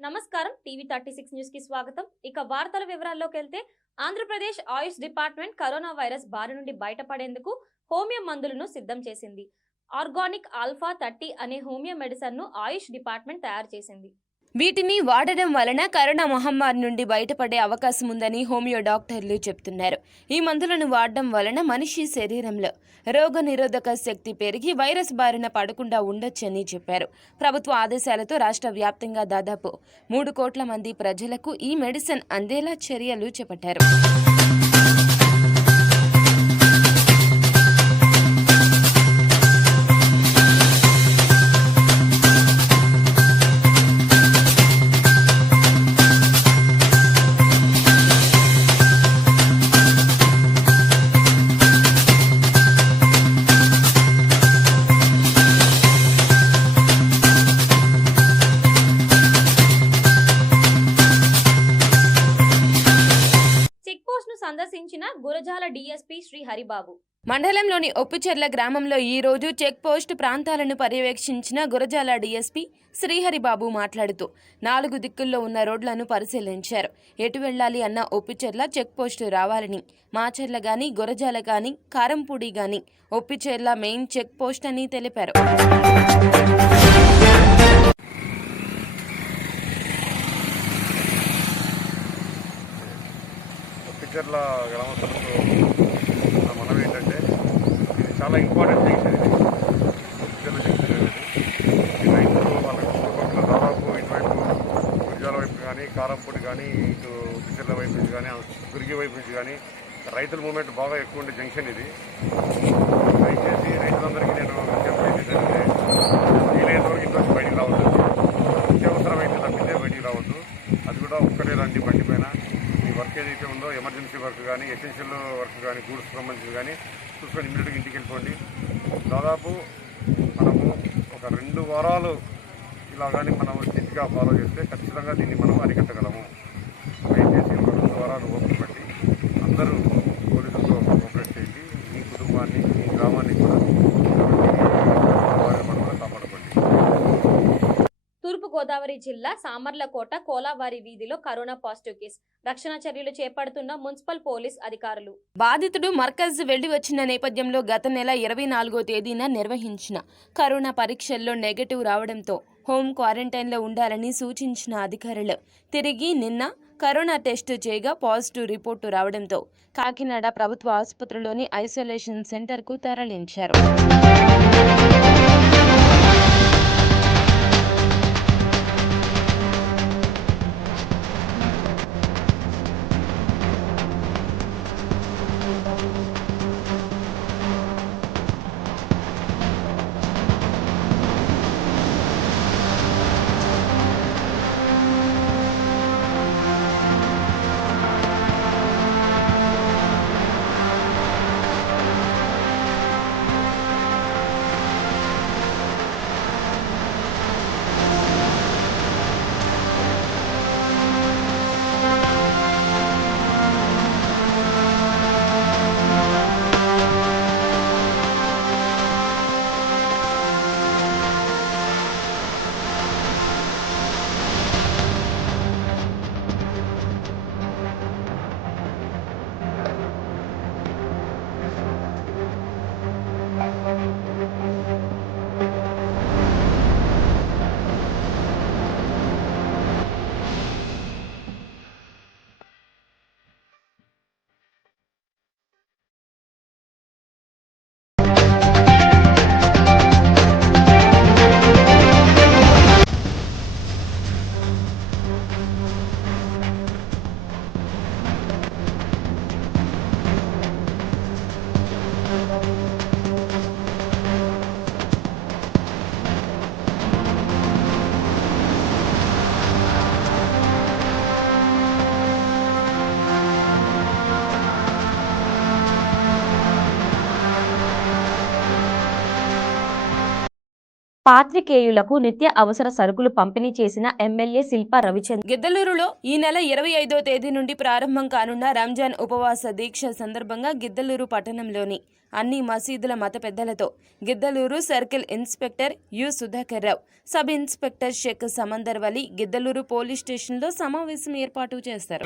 నమస్కారం TV 36 news కి స్వాగతం. ఇక వార్తల వివరాల్లోకి వెళ్తే ఆంధ్రప్రదేశ్ ఆయుష్ డిపార్ట్మెంట్ కరోనా వైరస్ బారి నుండి బయటపడేందుకు హోమియో మందులను సిద్ధం చేసింది. ఆర్గానిక్ ఆల్ఫా 30 అనే హోమియో మెడిసిన్ ను ఆయుష్ డిపార్ట్మెంట్ తయారు చేసింది. వీటిని వాడడం వలన కరోనా మహమ్మారి నుండి బయటపడే అవకాశం ఉందని హోమియో డాక్టర్లు చెబుతున్నారు. ఈ మందులను వాడడం వలన మనిషి శరీరంలో రోగనిరోధక శక్తి పెరిగి వైరస్ బారిన పడకుండా ఉండొచ్చని చెప్పారు. ప్రభుత్వ ఆదేశాలతో రాష్ట్ర వ్యాప్తంగా దాదాపు 3 కోట్ల మంది ప్రజలకు ఈ మెడిసిన్ అందేలా చర్యలు చేపట్టారు. సందర్శించిన గురజాల డీఎస్పీ శ్రీ హరిబాబు. మండలంలోని ఒప్పిచెర్ల గ్రామంలో ఈ రోజు చెక్ పోస్ట్ ప్రాంతాలను పర్యవేక్షించిన గురజాల డీఎస్పీ శ్రీహరిబాబు మాట్లాడుతూ 4 దిక్కుల్లో ఉన్న రోడ్లను పరిశీలించారు. ఎటు వెళ్లాలి అన్న ఒప్పిచెర్ల చెక్ పోస్టు రావాలని, మాచెర్ల గాని గురజాల గాని కారంపూడి గాని ఒప్పిచెర్ల మెయిన్ చెక్ పోస్ట్ అని తెలిపారు. ఒప్పిచెర్ల గ్రామస్తులకు మనం ఏంటంటే ఇది చాలా ఇంపార్టెంట్ జంక్షన్. ఇది ఒప్పిచెర్ల జంక్షన్ అనేది ఈ రైతులు వాళ్ళ చుట్టుపక్కల దాదాపు ఇటువైపు గురిజాల వైపు కానీ కారంపూడి కానీ ఇటు ఒప్పిచెర్ల వైపు నుంచి కానీ దుర్గి వైపు నుంచి కానీ రైతుల మూమెంట్ బాగా ఎక్కువ ఉండే జంక్షన్ ఇది. దయచేసి రైతులందరికీ నేను చెప్పేది ఏంటంటే వీలైనంత వరకు ఇంట్లో బయటికి రావద్దు. అత్యవసరమైతే తప్పితే బయటికి రావద్దు. అది కూడా ఒక్కటే రండి బండి పైన. వర్క్ ఏదైతే ఉందో ఎమర్జెన్సీ వర్క్ కానీ ఎసెన్షియల్ వర్క్ కానీ గూడ్స్ సంబంధించి కానీ చూసుకొని ఇమ్మీడియట్గా ఇంటికి వెళ్ళిపోండి. దాదాపు మనము ఒక 2 వారాలు ఇలా కానీ మనం స్థితిగా ఫాలో చేస్తే ఖచ్చితంగా దీన్ని మనం అరికట్టగలము. దయచేసి ఒక 2 వారాలు ఓపిక పట్టి అందరూ పోలీసులతో కోఆపరేట్ చేసి మీ కుటుంబాన్ని మీ గ్రామాన్ని కూడా కాపాడుకోండి. తూర్పుగోదావరి జిల్లా సామర్లకోట కోలావారి వీధిలో కరోనా పాజిటివ్ కేసు. రక్షణ చర్యలు చేపడుతున్న మున్సిపల్ పోలీస్ అధికారులు. బాధితుడు మర్కజ్ వెళ్లి వచ్చిన నేపథ్యంలో గత నెల 24వ తేదీన నిర్వహించిన కరోనా పరీక్షల్లో నెగటివ్ రావడంతో హోం క్వారంటైన్లో ఉండాలని సూచించిన అధికారులు తిరిగి నిన్న కరోనా టెస్ట్ చేయగా పాజిటివ్ రిపోర్టు రావడంతో కాకినాడ ప్రభుత్వ ఆసుపత్రిలోని ఐసోలేషన్ సెంటర్కు తరలించారు. పాత్రికేయులకు నిత్య అవసర సరుకులు పంపిణీ చేసిన ఎమ్మెల్యే శిల్పా రవిచంద్ర. గిద్దలూరులో ఈ నెల 25వ తేదీ నుండి ప్రారంభం కానున్న రంజాన్ ఉపవాస దీక్ష సందర్భంగా గిద్దలూరు పట్టణంలోని అన్ని మసీదుల మత పెద్దలతో Giddalur circle inspector U Sudhakar Rao, sub inspector Shaik Samandar Vali Giddalur police స్టేషన్లో సమావేశం ఏర్పాటు చేస్తారు.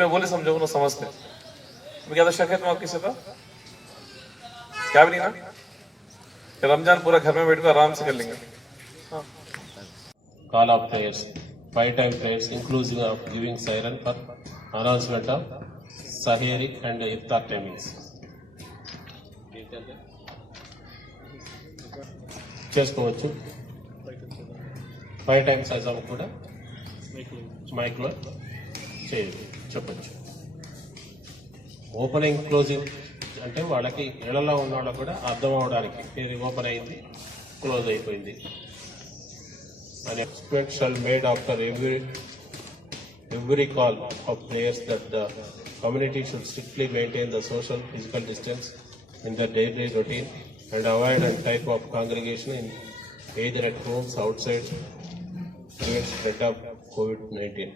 रमजान पूरा घर में बैठकर आराम से कर लेंगे. Call of prayers, 5 time prayers inclusive of giving siren for announcement of Saheri and Iftar timings. చేసుకోవచ్చు 5 times అజామ్ కూడా మైక్లో చెప్పచ్చు. ఓపెనింగ్ క్లోజింగ్ అంటే వాళ్ళకి ఇళ్లలో ఉన్న వాళ్ళకి కూడా అర్థం అవడానికి ఇది ఓపెన్ అయింది, క్లోజ్ అయిపోయింది అని. Expect shall made after every call of players that the community should strictly maintain the social physical distance in the daily routine and avoid and type of congregation in either at homes out side prevent spread of COVID-19.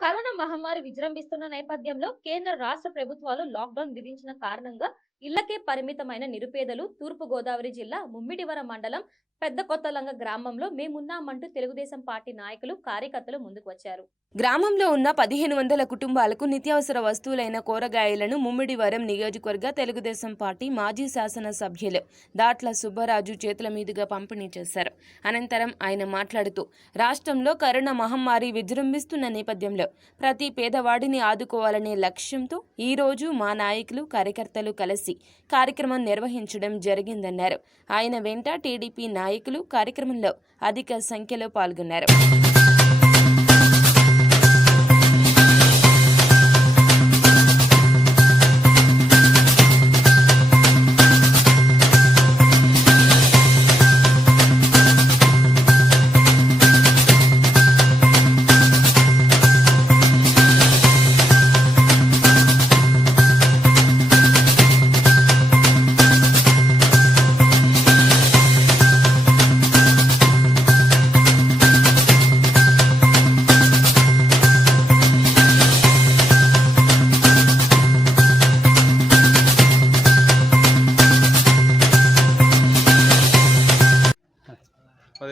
Corona మహమ్మారి విజృంభిస్తున్న నేపథ్యంలో కేంద్ర రాష్ట్ర ప్రభుత్వాలు lockdown విధించిన కారణంగా ఇళ్లకే పరిమితమైన నిరుపేదలు తూర్పు గోదావరి జిల్లా ముమ్మిడివరం మండలం పెద్ద కొత్తలంగ గ్రామంలో మేమున్నామంటూ తెలుగుదేశం పార్టీ నాయకులు కార్యకర్తలు ముందుకు వచ్చారు. గ్రామంలో ఉన్న 1500 కుటుంబాలకు నిత్యావసర వస్తువులైన కూరగాయలను ముమ్మిడివరం నియోజకవర్గ తెలుగుదేశం పార్టీ మాజీ శాసన సభ్యులు దాట్ల సుబ్బరాజు చేతుల మీదుగా పంపిణీ చేశారు. అనంతరం ఆయన మాట్లాడుతూ రాష్ట్రంలో కరోనా మహమ్మారి విజృంభిస్తున్న నేపథ్యంలో ప్రతి పేదవాడిని ఆదుకోవాలనే లక్ష్యంతో ఈ రోజు మా నాయకులు కార్యకర్తలు కలిసి కార్యక్రమం నిర్వహించడం జరిగిందన్నారు. ఆయన వెంట టీడీపీ నాయకులు కార్యక్రమంలో అధిక సంఖ్యలో పాల్గొన్నారు.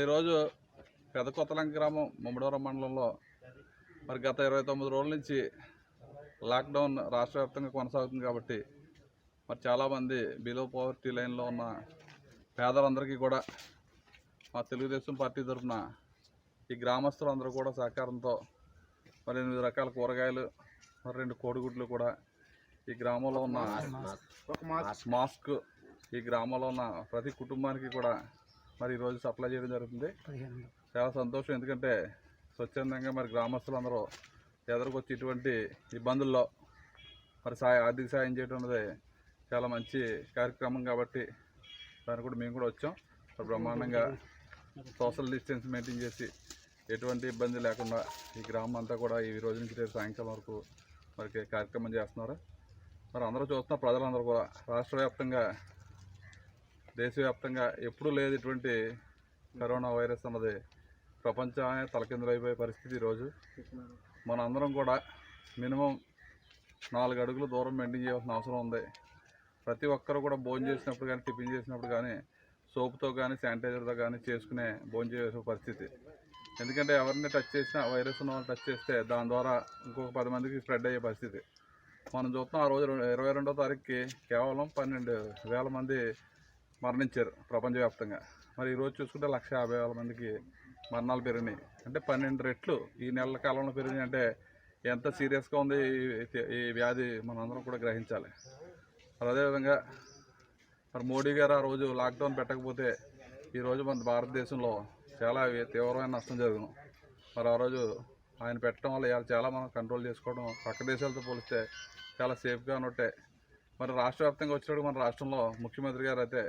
ఈరోజు పెద్ద కొత్తలంక గ్రామం ముమ్మడివరం మండలంలో మరి గత 29 రోజుల నుంచి లాక్డౌన్ రాష్ట్ర వ్యాప్తంగా కొనసాగుతుంది కాబట్టి మరి చాలామంది బిలో పవర్టీ లైన్లో ఉన్న పేదలందరికీ కూడా మా తెలుగుదేశం పార్టీ తరఫున ఈ గ్రామస్తులందరూ కూడా సహకారంతో మరి 8 రకాల కూరగాయలు మరి 2 కోడిగుడ్లు కూడా ఈ గ్రామంలో ఉన్న మాస్క్ ఈ గ్రామంలో ఉన్న ప్రతి కుటుంబానికి కూడా మరి ఈరోజు సప్లై చేయడం జరుగుతుంది. చాలా సంతోషం, ఎందుకంటే స్వచ్ఛందంగా మరి గ్రామస్తులందరూ ఎదురుకొచ్చి ఇటువంటి ఇబ్బందుల్లో మరి ఆర్థిక సాయం చేయడం అనేది చాలా మంచి కార్యక్రమం కాబట్టి దాన్ని కూడా మేము కూడా వచ్చాం. బ్రహ్మాండంగా సోషల్ డిస్టెన్స్ మెయింటైన్ చేసి ఎటువంటి ఇబ్బంది లేకుండా ఈ గ్రామం అంతా కూడా ఈ రోజు నుంచి రేపు సాయంకాలం వరకు మరి కార్యక్రమం చేస్తున్నారు. మరి అందరూ చూస్తున్న ప్రజలందరూ కూడా రాష్ట్ర వ్యాప్తంగా దేశవ్యాప్తంగా ఎప్పుడూ లేదు ఇటువంటి కరోనా వైరస్ అన్నది ప్రపంచమే తలకిందులైపోయే పరిస్థితి. ఈరోజు మన అందరం కూడా మినిమం 4 అడుగులు దూరం మెయింటైన్ చేయాల్సిన అవసరం ఉంది. ప్రతి ఒక్కరు కూడా భోజనం చేసినప్పుడు కానీ టిఫిన్ చేసినప్పుడు కానీ సోపుతో కానీ శానిటైజర్తో కానీ చేసుకునే భోజనం చేసే పరిస్థితి. ఎందుకంటే ఎవరిని టచ్ చేసినా వైరస్ ఉన్న వాళ్ళు టచ్ చేస్తే దాని ద్వారా ఇంకొక 10 మందికి స్ప్రెడ్ అయ్యే పరిస్థితి మనం చూస్తున్నాం. ఆ రోజు 22వ తారీఖుకి కేవలం 12,000 మంది మరణించారు ప్రపంచవ్యాప్తంగా. మరి ఈరోజు చూసుకుంటే 150,000 మందికి మరణాలు పెరిగినాయి. అంటే 12 రెట్లు ఈ నెలల కాలంలో పెరిగినాయి. అంటే ఎంత సీరియస్గా ఉంది ఈ వ్యాధి మనందరం కూడా గ్రహించాలి. మరి అదేవిధంగా మరి మోడీ గారు ఆ రోజు లాక్డౌన్ పెట్టకపోతే ఈరోజు మన భారతదేశంలో చాలా తీవ్రమైన నష్టం జరుగును. మరి ఆ రోజు ఆయన పెట్టడం వల్ల ఇవాళ చాలా మనం కంట్రోల్ చేసుకోవడం పక్క దేశాలతో పోలిస్తే చాలా సేఫ్గా ఉన్నట్టే. మరి రాష్ట్ర వ్యాప్తంగా వచ్చినప్పుడు మన రాష్ట్రంలో ముఖ్యమంత్రి గారు అయితే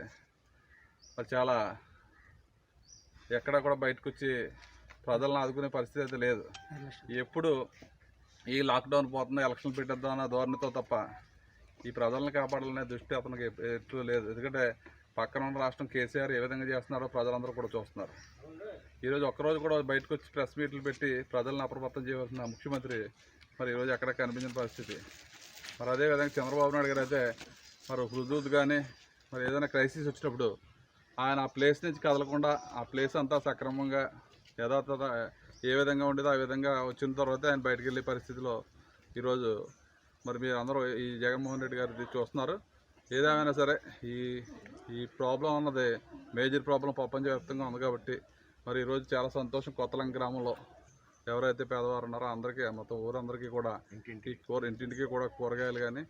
మరి చాలా ఎక్కడా కూడా బయటకు వచ్చి ప్రజలను ఆదుకునే పరిస్థితి అయితే లేదు. ఎప్పుడు ఈ లాక్డౌన్ పోతుంది ఎలక్షన్లు పెట్టేద్దాం అన్న ధోరణితో తప్ప ఈ ప్రజలను కాపాడాలనే దృష్టి అతనికి ఎట్లు లేదు. ఎందుకంటే పక్కన ఉన్న రాష్ట్రం కేసీఆర్ ఏ విధంగా చేస్తున్నారో ప్రజలందరూ కూడా చూస్తున్నారు. ఈరోజు ఒక్కరోజు కూడా బయటకు వచ్చి ప్రెస్ మీట్లు పెట్టి ప్రజలను అప్రమత్తం చేయవలసిన ముఖ్యమంత్రి మరి ఈరోజు ఎక్కడ కనిపించిన పరిస్థితి. మరి అదేవిధంగా చంద్రబాబు నాయుడు గారు అయితే మరి హృదూద్ కానీ మరి ఏదైనా క్రైసిస్ వచ్చినప్పుడు ఆయన ఆ ప్లేస్ నుంచి కదలకుండా ఆ ప్లేస్ అంతా సక్రమంగా యథాతథ ఏ విధంగా ఉండేదో ఆ విధంగా వచ్చిన తర్వాత ఆయన బయటకు వెళ్ళే పరిస్థితిలో ఈరోజు మరి మీరు అందరూ ఈ జగన్మోహన్ రెడ్డి గారు చూస్తున్నారు. ఏదేమైనా సరే ఈ ప్రాబ్లం అన్నది మేజర్ ప్రాబ్లం ప్రపంచవ్యాప్తంగా ఉంది కాబట్టి మరి ఈరోజు చాలా సంతోషం. కొత్తలంక గ్రామంలో ఎవరైతే పేదవారు ఉన్నారో అందరికీ మొత్తం ఊరందరికీ కూడా ఇంటింటికి కూడా కూరగాయలు కానీ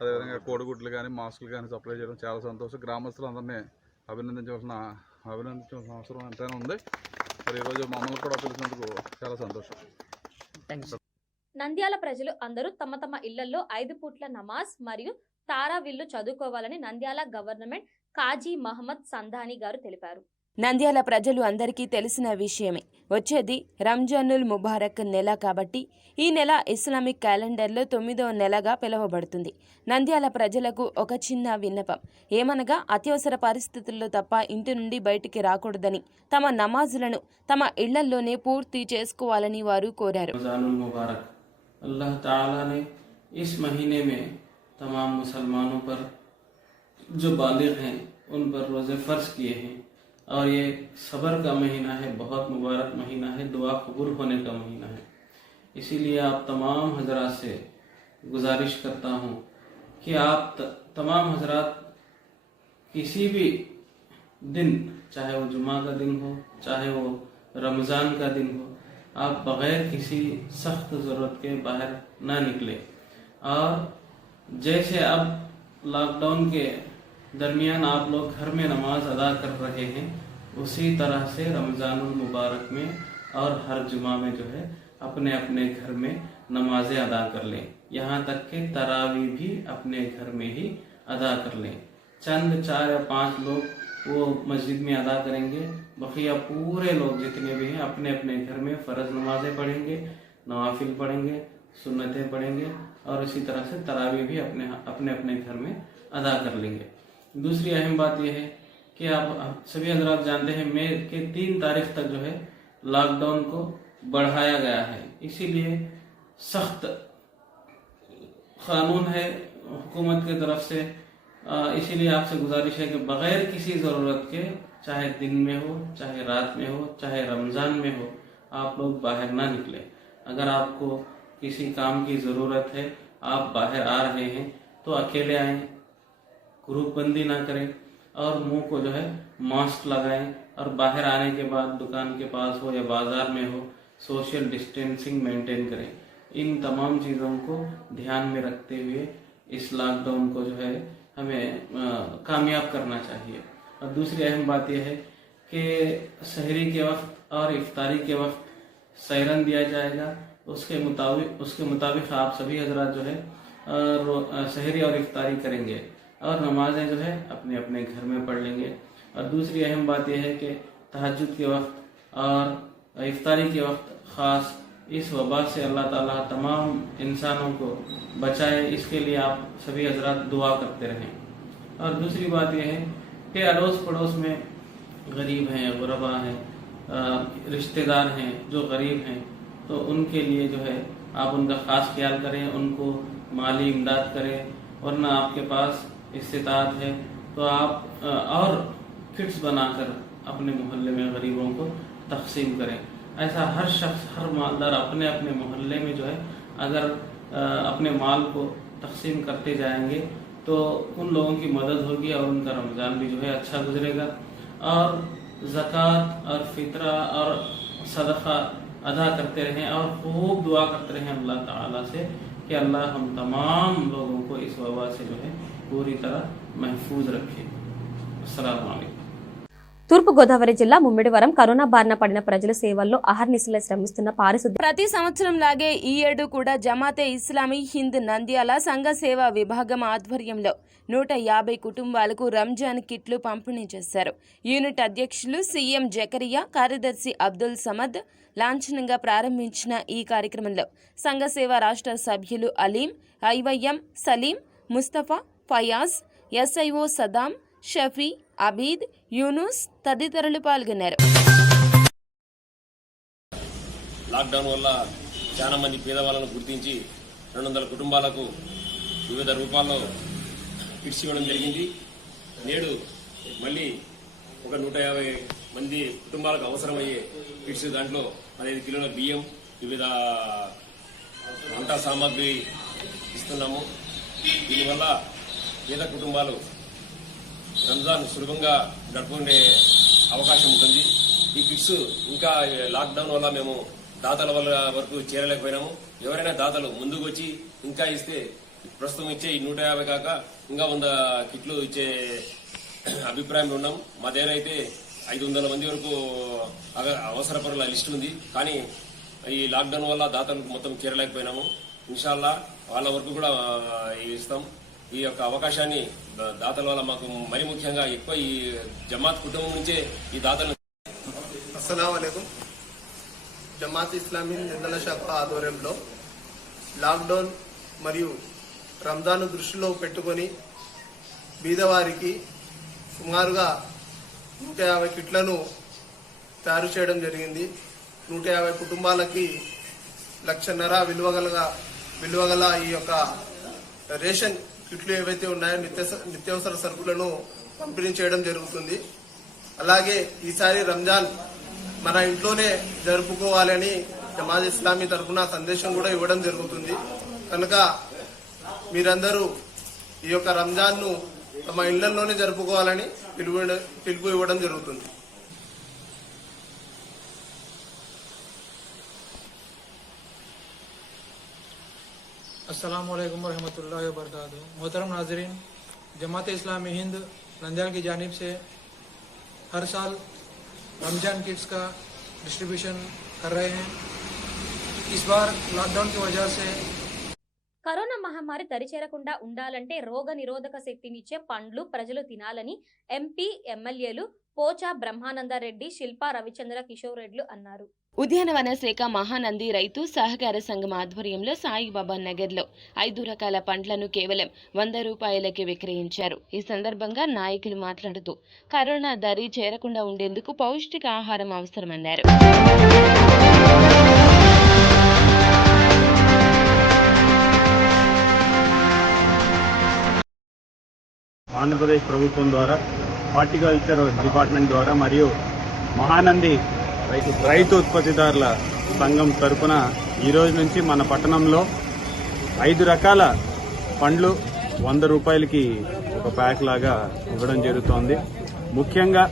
అదేవిధంగా కోడిగుడ్లు కానీ మాస్కులు కానీ సప్లై చేయడం చాలా సంతోషం. గ్రామస్తులందరినీ అభినందించవలసిన అవసరం ఎంతైనా ఉంది. మరి ఈరోజు మమ్మల్ని కూడా పిలిచినందుకు చాలా సంతోషం. నంద్యాల ప్రజలు అందరూ తమ తమ ఇళ్లలో 5 పూట్ల నమాజ్ మరియు తారావిల్లు చదువుకోవాలని నంద్యాల గవర్నమెంట్ కాజీ మహమ్మద్ సంధాని గారు తెలిపారు. నంద్యాల ప్రజలు అందరికీ తెలిసిన విషయమే. వచ్చేది రంజానుల్ ముబారక్ నెల కాబట్టి ఈ నెల ఇస్లామిక్ క్యాలెండర్లో 9వ నెలగా పిలువబడుతుంది. నంద్యాల ప్రజలకు ఒక చిన్న విన్నపం ఏమనగా అత్యవసర పరిస్థితుల్లో తప్ప ఇంటి నుండి బయటికి రాకూడదని, తమ నమాజులను తమ ఇళ్లల్లోనే పూర్తి చేసుకోవాలని వారు కోరారు. रमज़ानुल मुबारक अल्लाह ताला ने इस महीने में तमाम मुसलमानों पर जो बालिग हैं उन पर रोज़े फ़र्ज किए हैं और ये सब्र का महीना है, बहुत मुबारक महीना है, दुआ कबूल होने का महीना है। इसीलिए आप तमाम हजरात से गुजारिश करता हूँ कि आप तमाम हजरात किसी भी दिन, चाहे वो जुमा का दिन हो चाहे वो रमज़ान का दिन हो, आप बग़ैर किसी सख्त ज़रूरत के बाहर ना निकले। और जैसे अब लॉकडाउन के दरमियान आप लोग घर में नमाज अदा कर रहे हैं, उसी तरह से रमज़ानुल मुबारक में और हर जुमा में जो है अपने अपने घर में नमाजें अदा कर लें। यहाँ तक कि तरावी भी अपने घर में ही अदा कर लें। चंद 4 या 5 लोग वो मस्जिद में अदा करेंगे, बकिया पूरे लोग जितने भी हैं अपने अपने घर में फ़र्ज नमाजें पढ़ेंगे, नवाफिल पढ़ेंगे, सुन्नतें पढ़ेंगे और इसी तरह से तरावी भी अपने अपने घर में अदा कर लेंगे। दूसरी अहम बात यह है कि आप सभी हजरात जानते हैं मई के 3 तारीख तक जो है लॉकडाउन को बढ़ाया गया है। इसीलिए सख्त कानून है हुकूमत की तरफ से। इसीलिए आपसे गुजारिश है कि बग़ैर किसी ज़रूरत के, चाहे दिन में हो चाहे रात में हो चाहे रमज़ान में हो, आप लोग बाहर ना निकले। अगर आपको किसी काम की ज़रूरत है, आप बाहर आ रहे हैं तो अकेले आएँ, ग्रुप बंदी ना करें और मुंह को जो है मास्क लगाएं, और बाहर आने के बाद दुकान के पास हो या बाजार में हो सोशल डिस्टेंसिंग मेंटेन करें। इन तमाम चीज़ों को ध्यान में रखते हुए इस लॉकडाउन को जो है हमें कामयाब करना चाहिए। और दूसरी अहम बात यह है कि सहरी के वक्त और इफ्तारी के वक्त सैरन दिया जाएगा। उसके मुताबिक आप सभी हजरात जो है सहरी और इफ्तारी करेंगे और नमाजें जो है अपने अपने घर में पढ़ लेंगे। और दूसरी अहम बात यह है कि तहज्जुद के वक्त और इफ्तारी के वक्त ख़ास इस वबा से अल्लाह ताला तमाम इंसानों को बचाए, इसके लिए आप सभी हजरात दुआ करते रहें। और दूसरी बात यह है कि अड़ोस पड़ोस में गरीब हैं, गुरबा हैं, रिश्तेदार हैं जो गरीब हैं, तो उनके लिए जो है आप उनका ख़ास ख्याल करें, उनको माली इमदाद करें। वरना आपके पास इस्तिताअत है तो आप और किट्स बनाकर अपने मोहल्ले में गरीबों को तकसीम करें। ऐसा हर शख्स, हर मालदार अपने अपने मोहल्ले में जो है अगर अपने माल को तकसीम करते जाएंगे तो उन लोगों की मदद होगी और उनका रमज़ान भी जो है अच्छा गुजरेगा। और ज़कात और फितरा और सदक़ा अदा करते रहें और खूब दुआ करते रहें अल्लाह ताला से कि अल्लाह हम तमाम लोगों को इस वबा से जो है पूरी तरह महफूज रखे। अस्सलामु अलैकुम। తూర్పుగోదావరి జిల్లా ముమ్మిడివరం కరోనా బారిన పడిన ప్రజల సేవల్లో అహర్నిశలు శ్రమిస్తున్న పారిశుద్ధ్య ప్రతి సంవత్సరం లాగే ఈ ఏడు కూడా జమాతే ఇస్లామీ హింద్ నంద్యాల సంఘ సేవా విభాగం ఆధ్వర్యంలో 150 కుటుంబాలకు రంజాన్ కిట్లు పంపిణీ చేశారు. యూనిట్ అధ్యక్షులు సీఎం జకరియా, కార్యదర్శి అబ్దుల్ సమద్ లాంఛనంగా ప్రారంభించిన ఈ కార్యక్రమంలో సంఘ సేవా రాష్ట్ర సభ్యులు అలీం, ఐవైఎం సలీం, ముస్తఫా, ఫయాజ్, ఎస్ఐఓ సదాం, షఫీ, అబీద్, యూనుస్ తదితరులు పాల్గొన్నారు. లాక్డౌన్ వల్ల చాలా మంది పేదవాళ్ళను గుర్తించి 200 కుటుంబాలకు వివిధ రూపాల్లో కిట్స్ ఇవ్వడం జరిగింది. నేడు మళ్ళీ ఒక 150 మంది కుటుంబాలకు అవసరమయ్యే కిట్స్, దాంట్లో 15 కిలోల బియ్యం, వివిధ వంట సామాగ్రి ఇస్తున్నాము. దీనివల్ల పేద కుటుంబాలు రంజాన్ సులభంగా గడుపుకునే అవకాశం ఉంటుంది. ఈ కిట్స్ ఇంకా లాక్డౌన్ వల్ల మేము దాతల వరకు చేరలేకపోయినాము. ఎవరైనా దాతలు ముందుకు వచ్చి ఇంకా ఇస్తే ప్రస్తుతం ఇచ్చే 150 కాక ఇంకా 100 కిట్లు ఇచ్చే అభిప్రాయంలో ఉన్నాం. మా దగ్గర అయితే 500 మంది వరకు అవసరపరుల లిస్టు ఉంది. కానీ ఈ లాక్డౌన్ వల్ల దాతలకు మొత్తం చేరలేకపోయినాము. ఇన్షాల్లా వాళ్ళ వరకు కూడా ఇస్తాం. ఈ యొక్క అవకాశాన్ని దాతల వల్ల మాకు మరి ముఖ్యంగా ఎక్కువ ఈ జమాత్ కుటుంబం నుంచే ఈ దాతలు. అస్సలాము అలైకుం. జమాత్ ఇస్లామీ నిందల శాఖ ఆధ్వర్యంలో లాక్డౌన్ మరియు రంజాన్ దృష్టిలో పెట్టుకొని బీదవారికి సుమారుగా 150 కిట్లను తయారు చేయడం జరిగింది. 150 కుటుంబాలకి 1,50,000 విలువగల ఈ యొక్క రేషన్ కిట్లు ఏవైతే ఉన్నాయో నిత్యావసర సరుకులను పంపిణీ చేయడం జరుగుతుంది. అలాగే ఈసారి రంజాన్ మన ఇంట్లోనే జరుపుకోవాలని జమాత్ ఇస్లామీ తరఫున సందేశం కూడా ఇవ్వడం జరుగుతుంది. కనుక మీరందరూ ఈ యొక్క రంజాన్ను తమ ఇళ్లలోనే జరుపుకోవాలని పిలుపు ఇవ్వడం జరుగుతుంది. अस्सलाम वालेकुम रहमतुल्लाहि व बरकातहू। मोहतरम नाजरीन, जमात इस्लामी हिंद नंद्याल की जानिब से हर साल रमजान किट्स का डिस्ट्रीब्यूशन कर रहे हैं। इस बार लॉकडाउन की वजह से కరోనా మహమ్మారి దరిచేరకుండా ఉండాలంటే రోగ నిరోధక శక్తినిచ్చే పండ్లు ప్రజలు తినాలని ఎంపీ, ఎమ్మెల్యేలు పోచా బ్రహ్మానందరెడ్డి, శిల్పా రవిచంద్ర కిషోర్ రెడ్లు అన్నారు. ఉద్యానవన శాఖ మహానంది రైతు సహకార సంఘం ఆధ్వర్యంలో సాయిబాబా నగర్లో 5 రకాల పండ్లను కేవలం 100 రూపాయలకి విక్రయించారు. ఈ సందర్భంగా నాయకులు మాట్లాడుతూ కరోనా దరి చేరకుండా ఉండేందుకు పౌష్టిక ఆహారం అవసరమన్నారు. ఆంధ్రప్రదేశ్ ప్రభుత్వం ద్వారా, హార్టికల్చర్ డిపార్ట్మెంట్ ద్వారా మరియు మహానంది రైతు ఉత్పత్తిదారుల సంఘం తరఫున ఈరోజు నుంచి మన పట్టణంలో 5 రకాల పండ్లు 100 రూపాయలకి ఒక ప్యాక్ లాగా ఇవ్వడం జరుగుతోంది. ముఖ్యంగా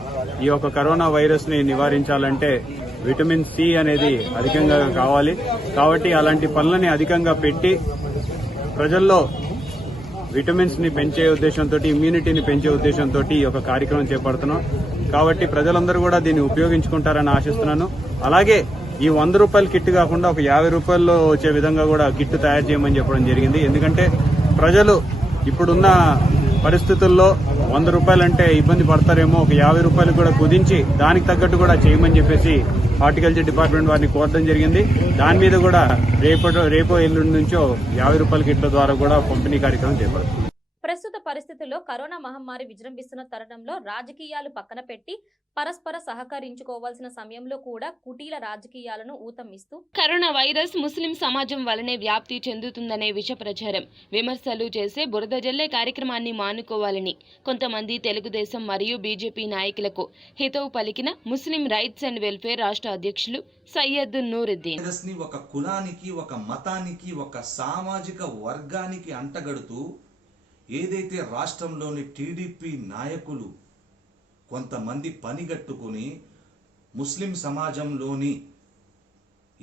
ఈ యొక్క కరోనా వైరస్ని నివారించాలంటే విటమిన్ సి అనేది అధికంగా కావాలి. కాబట్టి అలాంటి పనులని అధికంగా పెట్టి ప్రజల్లో విటమిన్స్ ని పెంచే ఉద్దేశంతో, ఇమ్యూనిటీని పెంచే ఉద్దేశంతో ఈ యొక్క కార్యక్రమం చేపడుతున్నాం. కాబట్టి ప్రజలందరూ కూడా దీన్ని ఉపయోగించుకుంటారని ఆశిస్తున్నాను. అలాగే ఈ 100 రూపాయల కిట్ కాకుండా ఒక 50 రూపాయల్లో వచ్చే విధంగా కూడా కిట్ తయారు చేయమని చెప్పడం జరిగింది. ఎందుకంటే ప్రజలు ఇప్పుడున్న పరిస్థితుల్లో 100 రూపాయలంటే ఇబ్బంది పడతారేమో, ఒక 50 రూపాయలు కూడా కుదించి దానికి తగ్గట్టు కూడా చేయమని చెప్పేసి హార్టికల్చర్ డిపార్ట్మెంట్ వారిని కోరడం జరిగింది. దాని మీద కూడా రేపో ఎల్లుండి నుంచో 50 రూపాయల కిట్ల ద్వారా కూడా పంపిణీ కార్యక్రమం చేపడుతుంది. ప్రస్తుత పరిస్థితుల్లో కరోనా మహమ్మారి విజృంభిస్తున్న తరుణంలో రాజకీయాలు పక్కన పెట్టి పరస్పర సహకరించుకోవాల్సిన సమయంలో కూడా కుటీల రాజకీయాలను ఊతమిస్తూ కరోనా వైరస్ ముస్లిం సమాజం వలనే వ్యాప్తి చెందుతుందనే విష ప్రచారం, విమర్శలు చేసే బురద జల్లే కార్యక్రమాన్ని మానుకోవాలని కొంతమంది తెలుగుదేశం మరియు బీజేపీ నాయకులకు హితవు పలికిన ముస్లిం రైట్స్ అండ్ వెల్ఫేర్ రాష్ట్ర అధ్యక్షులు సయ్యద్ నూరుద్దీన్. ఒక కులానికి, ఒక మతానికి, ఒక సామాజిక వర్గానికి అంటగడుతూ ఏదైతే రాష్ట్రంలోని టీడీపీ నాయకులు కొంతమంది పనిగట్టుకుని ముస్లిం సమాజంలోని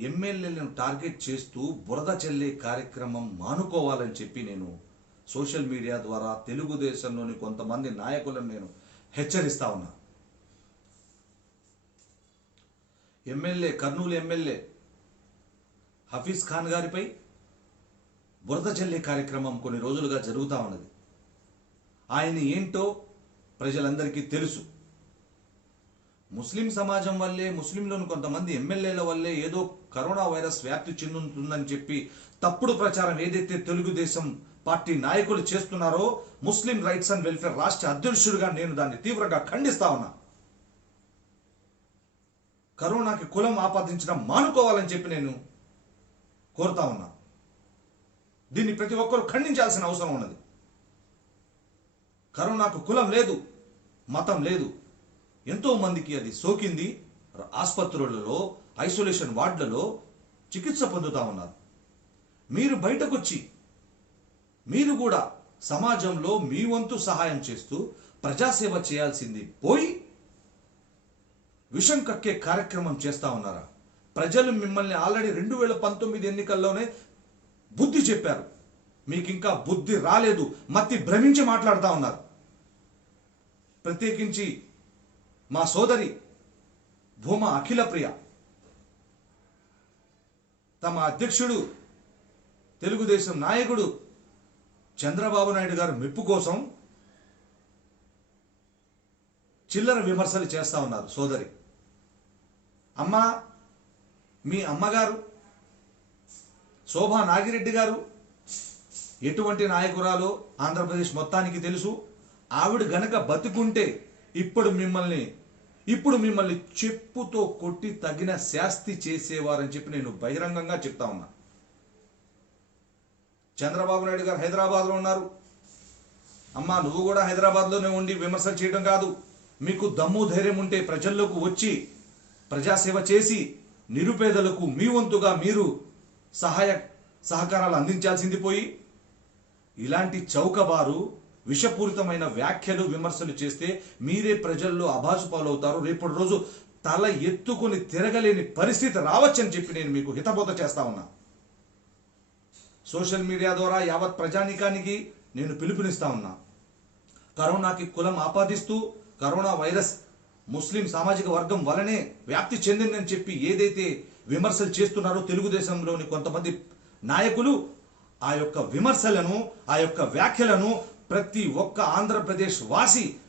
ఎమ్మెల్యేలను టార్గెట్ చేస్తూ బురద చల్లే కార్యక్రమం మానుకోవాలని చెప్పి నేను సోషల్ మీడియా ద్వారా తెలుగుదేశంలోని కొంతమంది నాయకులను నేను హెచ్చరిస్తా ఉన్నా. కర్నూలు ఎమ్మెల్యే హఫీజ్ ఖాన్ గారిపై బురద చల్లే కార్యక్రమం కొన్ని రోజులుగా జరుగుతూ ఉన్నది. ఆయన ఏంటో ప్రజలందరికీ తెలుసు. ముస్లిం సమాజం వల్లే, ముస్లింలోని కొంతమంది ఎమ్మెల్యేల వల్లే ఏదో కరోనా వైరస్ వ్యాప్తి చెందుతుందని చెప్పి తప్పుడు ప్రచారం ఏదైతే తెలుగుదేశం పార్టీ నాయకులు చేస్తున్నారో, ముస్లిం రైట్స్ అండ్ వెల్ఫేర్ రాష్ట్ర అధ్యక్షుడిగా నేను దాన్ని తీవ్రంగా ఖండిస్తా ఉన్నా. కరోనాకి కులం ఆపాదించడం మానుకోవాలని చెప్పి నేను కోరుతా ఉన్నా. దీన్ని ప్రతి ఒక్కరూ ఖండించాల్సిన అవసరం ఉన్నది. కరోనాకు కులం లేదు, మతం లేదు. ఎంతో మందికి అది సోకింది. ఆసుపత్రులలో, ఐసోలేషన్ వార్డులలో చికిత్స పొందుతా ఉన్నారు. మీరు బయటకొచ్చి మీరు కూడా సమాజంలో మీ వంతు సహాయం చేస్తూ ప్రజాసేవ చేయాల్సింది పోయి విషం కక్కే కార్యక్రమం చేస్తా ఉన్నారా? ప్రజలు మిమ్మల్ని ఆల్రెడీ 2019 ఎన్నికల్లోనే బుద్ధి చెప్పారు. మీకు ఇంకా బుద్ధి రాలేదు, మతి భ్రమించి మాట్లాడుతూ ఉన్నారు. ప్రత్యేకించి మా సోదరి భూమా అఖిలప్రియ తమ అధ్యక్షుడు తెలుగుదేశం నాయకుడు చంద్రబాబు నాయుడు గారు మెప్పు కోసం చిల్లర విమర్శలు చేస్తా ఉన్నారు. సోదరి అమ్మా, మీ అమ్మగారు శోభా నాగిరెడ్డి గారు ఎటువంటి నాయకురాలో ఆంధ్రప్రదేశ్ మొత్తానికి తెలుసు. ఆవిడ గనక బతుకుంటే ఇప్పుడు మిమ్మల్ని చెప్పుతో కొట్టి తగిన శాస్తి చేసేవారని చెప్పి నేను బహిరంగంగా చెప్తా ఉన్నా. చంద్రబాబు నాయుడు గారు హైదరాబాద్లో ఉన్నారు. అమ్మా, నువ్వు కూడా హైదరాబాద్లోనే ఉండి విమర్శలు చేయడం కాదు. మీకు దమ్ము ధైర్యం ఉంటే ప్రజల్లోకి వచ్చి ప్రజాసేవ చేసి నిరుపేదలకు మీ వంతుగా మీరు సహకారాలు అందించాల్సింది పోయి ఇలాంటి చౌకబారు విషపూరితమైన వ్యాఖ్యలు విమర్శలు చేస్తే మీరే ప్రజల్లో అభాసు పాలవుతారు. రేపటి రోజు తల ఎత్తుకుని తిరగలేని పరిస్థితి రావచ్చని చెప్పి నేను మీకు హితబోధ చేస్తా ఉన్నా. సోషల్ మీడియా ద్వారా యావత్ ప్రజానీకానికి నేను పిలుపునిస్తా ఉన్నా. కరోనాకి కులం ఆపాదిస్తూ కరోనా వైరస్ ముస్లిం సామాజిక వర్గం వలనే వ్యాప్తి చెందిందని చెప్పి ఏదైతే విమర్శలు చేస్తున్నారో తెలుగుదేశంలోని కొంతమంది నాయకులు, ఆ యొక్క విమర్శలను, ఆ యొక్క వ్యాఖ్యలను ప్రతి ఒక్క ఆంధ్రప్రదేశ్ వాసి